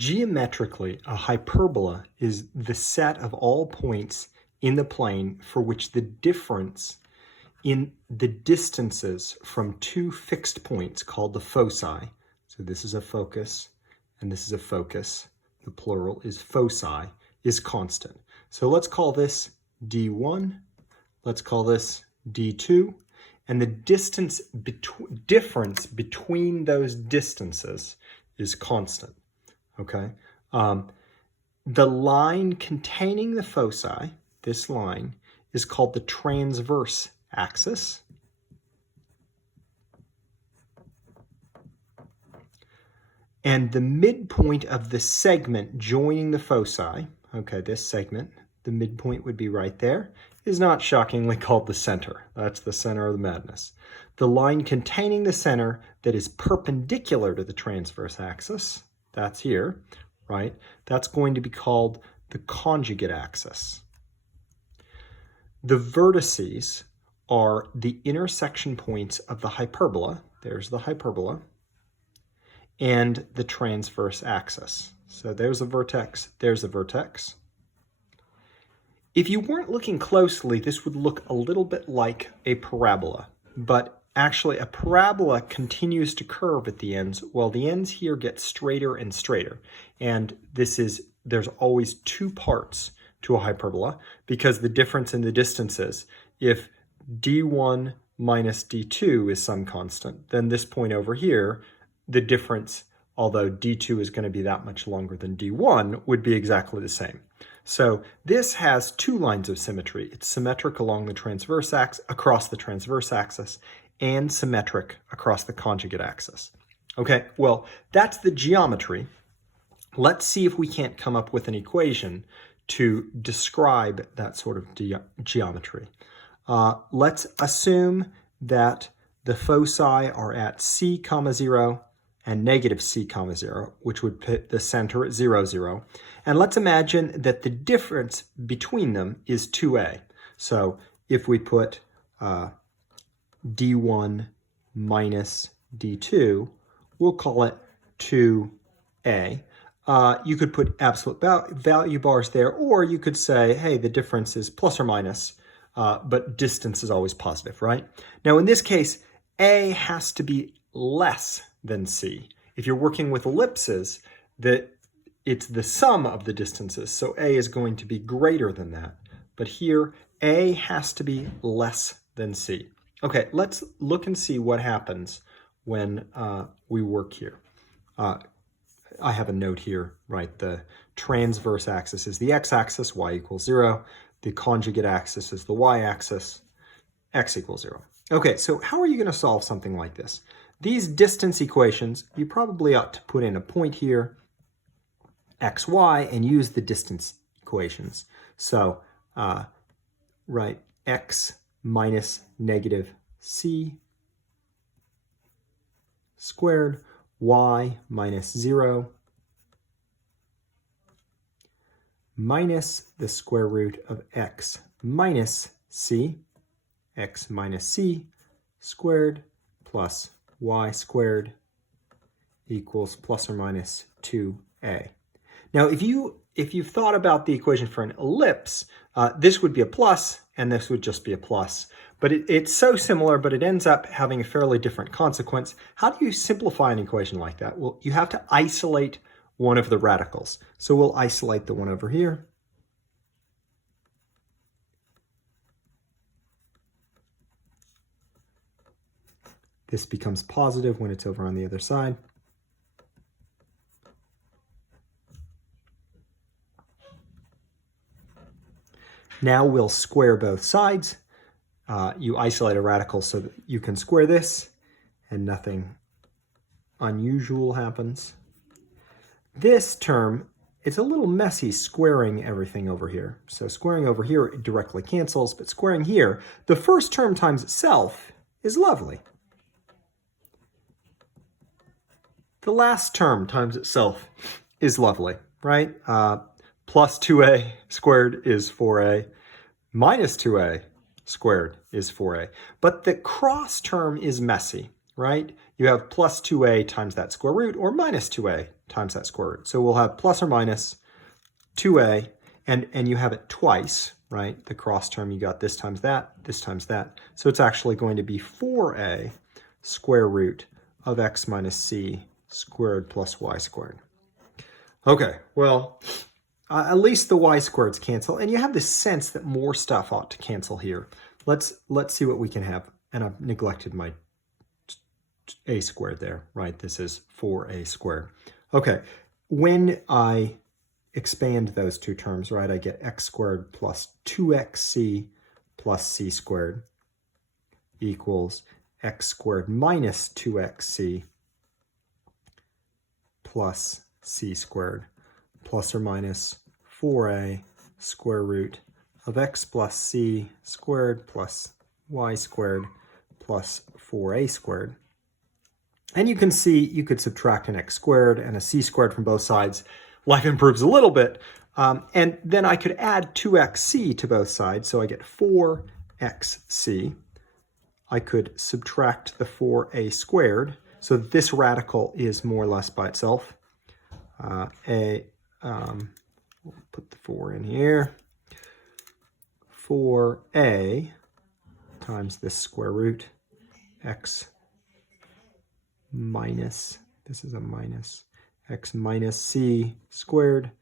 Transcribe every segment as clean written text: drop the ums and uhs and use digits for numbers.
Geometrically, a hyperbola is the set of all points in the plane for which the difference in the distances from two fixed points called the foci, so this is a focus and this is a focus, the plural is foci, is constant. So let's call this D1, let's call this D2, and the difference between those distances is constant, okay? The line containing the foci, this line, is called the transverse axis. And the midpoint of the segment joining the foci, okay, this segment, the midpoint would be right there, is not shockingly called the center. That's the center of the madness. The line containing the center that is perpendicular to the transverse axis, that's here, right? That's going to be called the conjugate axis. The vertices are the intersection points of the hyperbola, there's the hyperbola, and the transverse axis. So there's a vertex, there's a vertex. If you weren't looking closely, this would look a little bit like a parabola, but actually a parabola continues to curve at the ends, while the ends here get straighter and straighter. And there's always two parts to a hyperbola because the difference in the distances, if D1 minus D2 is some constant, then this point over here, the difference, although D2 is going to be that much longer than D1, would be exactly the same. So this has two lines of symmetry. It's symmetric along the transverse axis, across the transverse axis, and symmetric across the conjugate axis. Okay, well, that's the geometry. Let's see if we can't come up with an equation to describe that sort of geometry. Let's assume that the foci are at c, 0, and negative c, 0, which would put the center at 0, 0. And let's imagine that the difference between them is 2a. So if we put d1 minus d2, we'll call it 2a. You could put absolute value bars there, or you could say, hey, the difference is plus or minus, but distance is always positive, right? Now, in this case, a has to be less than c. If you're working with ellipses, it's the sum of the distances, so a is going to be greater than that. But here, a has to be less than c. Okay, let's look and see what happens when we work here. I have a note here, right? The transverse axis is the x-axis, y equals 0. The conjugate axis is the y-axis, x equals 0. Okay, so how are you going to solve something like this? These distance equations, you probably ought to put in a point here, x, y, and use the distance equations. So, right, x minus negative c squared, y minus 0 minus the square root of x minus c squared plus y squared equals plus or minus 2a. Now, if you've thought about the equation for an ellipse, this would be a plus and this would just be a plus. But it's so similar, but it ends up having a fairly different consequence. How do you simplify an equation like that? Well, you have to isolate one of the radicals. So we'll isolate the one over here. This becomes positive when it's over on the other side. Now we'll square both sides. You isolate a radical so that you can square this and nothing unusual happens. This term, it's a little messy squaring everything over here. So squaring over here it directly cancels, but squaring here, the first term times itself is lovely. The last term times itself is lovely, right? Plus 2a squared is 4a, minus 2a squared is 4a. But the cross term is messy, right? you have plus 2a times that square root or minus 2a times that square root. So we'll have plus or minus 2a, and you have it twice, right? The cross term, you got this times that. So it's actually going to be 4a square root of x minus c squared plus y squared. Okay, well, at least the y squareds cancel, and you have this sense that more stuff ought to cancel here. Let's see what we can have. And I've neglected my a squared there, right? This is 4a squared. Okay, when I expand those two terms, right, I get x squared plus 2xc plus c squared equals x squared minus 2xc plus c squared plus or minus 4a square root of x plus c squared plus y squared plus 4a squared. And you can see you could subtract an x squared and a c squared from both sides. Life improves a little bit. And then I could add 2xc to both sides, so I get 4xc. I could subtract the 4a squared, so this radical is more or less by itself. We'll put the 4 in here. 4a times this square root, x minus, this is a minus, x minus c squared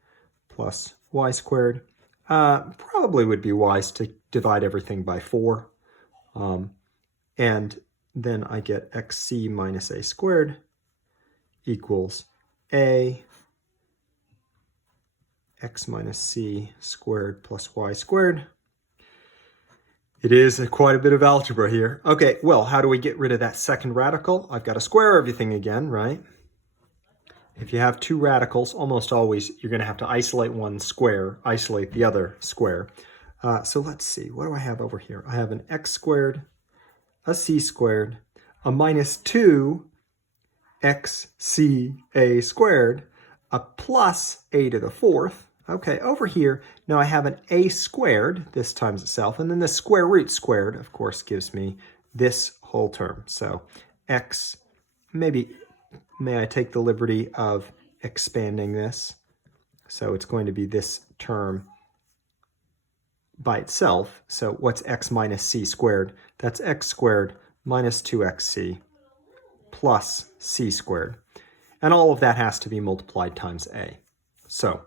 plus y squared. Probably would be wise to divide everything by 4. And then I get xc minus a squared equals a x minus c squared plus y squared. It is quite a bit of algebra here. Okay, well, how do we get rid of that second radical? I've got to square everything again, right? If you have two radicals, almost always you're going to have to isolate one square, isolate the other square. So let's see, what do I have over here? I have an x squared, a c squared, a minus 2 xca squared, a plus a to the fourth. Okay, over here, now I have an a squared, this times itself, and then the square root squared, of course, gives me this whole term. So x, maybe, may I take the liberty of expanding this? So it's going to be this term by itself. So what's x minus c squared? That's x squared minus 2xc plus c squared. And all of that has to be multiplied times a. So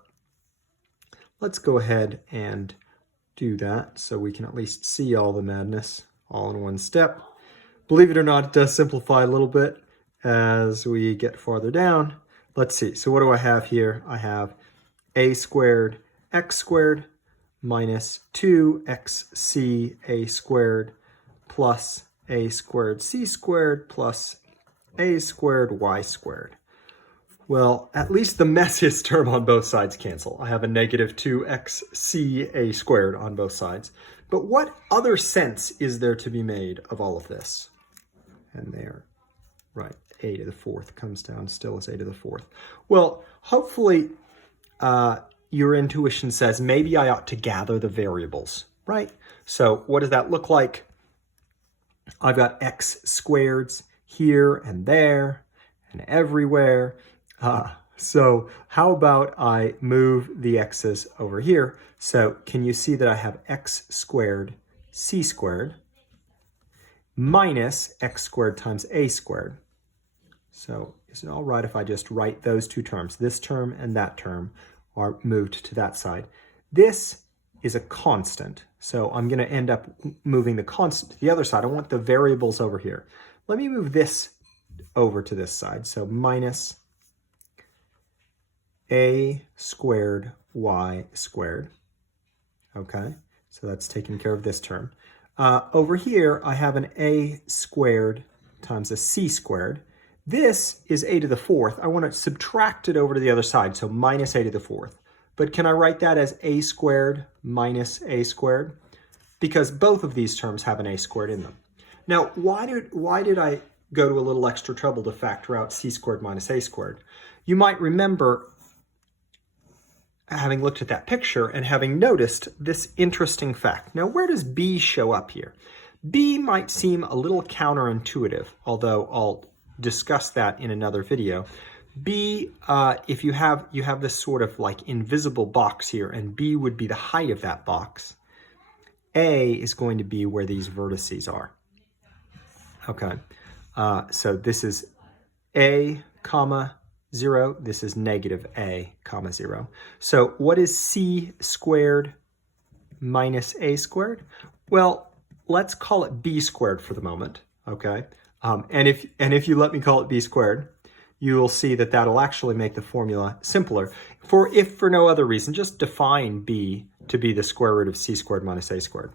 let's go ahead and do that so we can at least see all the madness all in one step. Believe it or not, it does simplify a little bit as we get farther down. Let's see. So what do I have here? I have a squared x squared minus 2xc a squared plus a squared c squared plus a squared y squared. Well, at least the messiest term on both sides cancel. I have a negative 2xc squared on both sides. But what other sense is there to be made of all of this? And there, right, a to the fourth comes down still as a to the fourth. Well, hopefully your intuition says maybe I ought to gather the variables, right? So what does that look like? I've got x squareds here and there and everywhere. So how about I move the x's over here? So can you see that I have x squared c squared minus x squared times a squared? So is it all right if I just write those two terms? This term and that term are moved to that side. This is a constant, so I'm going to end up moving the constant to the other side. I want the variables over here. Let me move this over to this side. So minus a squared y squared. Okay, so that's taking care of this term. Over here, I have an a squared times a c squared. This is a to the fourth. I want to subtract it over to the other side, so minus a to the fourth. But can I write that as a squared minus a squared? Because both of these terms have an a squared in them. Now, why did I go to a little extra trouble to factor out c squared minus a squared? You might remember having looked at that picture and having noticed this interesting fact. Now, where does b show up here? B might seem a little counterintuitive, although I'll discuss that in another video. B, if you have this sort of like invisible box here, and B would be the height of that box. A is going to be where these vertices are. Okay, so this is A, comma, 0. This is negative A, comma, 0. So what is C squared minus A squared? Well, let's call it B squared for the moment, okay? And if you let me call it B squared, you will see that that'll actually make the formula simpler. If for no other reason, just define B to be the square root of C squared minus A squared.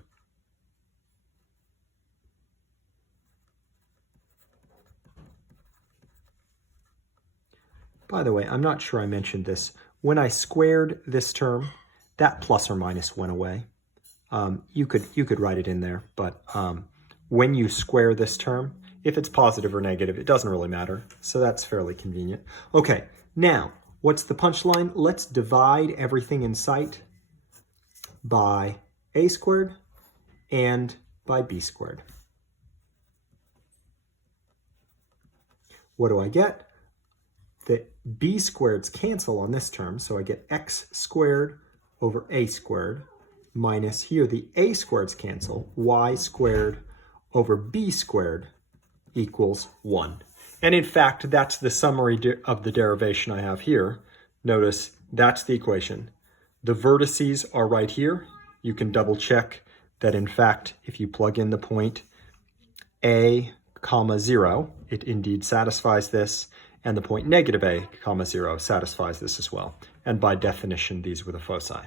By the way, I'm not sure I mentioned this. When I squared this term, that plus or minus went away. You could write it in there, but when you square this term, if it's positive or negative, it doesn't really matter. So that's fairly convenient. Okay, now, what's the punchline? Let's divide everything in sight by A squared and by B squared. What do I get? The B squareds cancel on this term, so I get x squared over A squared minus here the A squareds cancel, y squared over B squared equals 1. And in fact, that's the summary of the derivation I have here. Notice that's the equation. The vertices are right here. You can double check that in fact, if you plug in the point A, comma 0, it indeed satisfies this, and the point negative A, comma 0 satisfies this as well. And by definition, these were the foci.